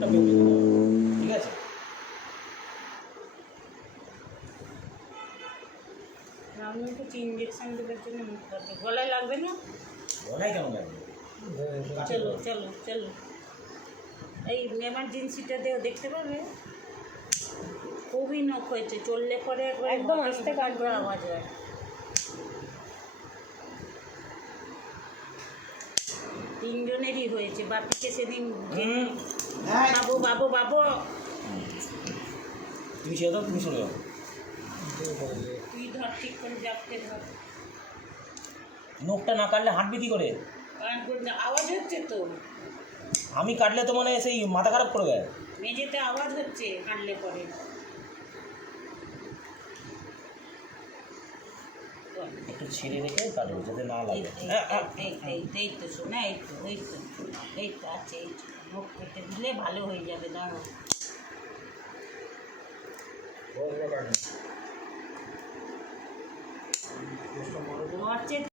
ঠিক আছে। আমি কিছু ইঞ্জেকশন দেবার জন্য মুখ করতে গলায় লাগবে না? গলায় কেন লাগবে? চলো চলো চলো, এই এমার্জেন্সিটা দেও, দেখতে পাবে খুবই নখ হয়েছে, চললে পরে একদম আস্তে কাটবে, আওয়াজ হয়। তিনজনেরই হয়েছে, বাপিকে সেদিন বাবু বাবু বাবু তুমি সে দাও, তুমি সরে যাও। তুই ধর, ঠিক করে যাচ্ছে ধর। নখটা না কাটলে হাঁটবে কি করে? আওয়াজ হচ্ছে তো, আমি কাটলে তো মানে সেই মাথা খারাপ করে দেয়। মেঝেতে আওয়াজ হচ্ছে কাটলে পরে। একটু ছেড়ে রেখে কাটবে যাতে না লাগে। এই তো শোনা, এই তো এই তো এই তো আছে, এই তো মুখ কেটে দিলে ভালো হয়ে যাবে। দাঁড়ো, আছে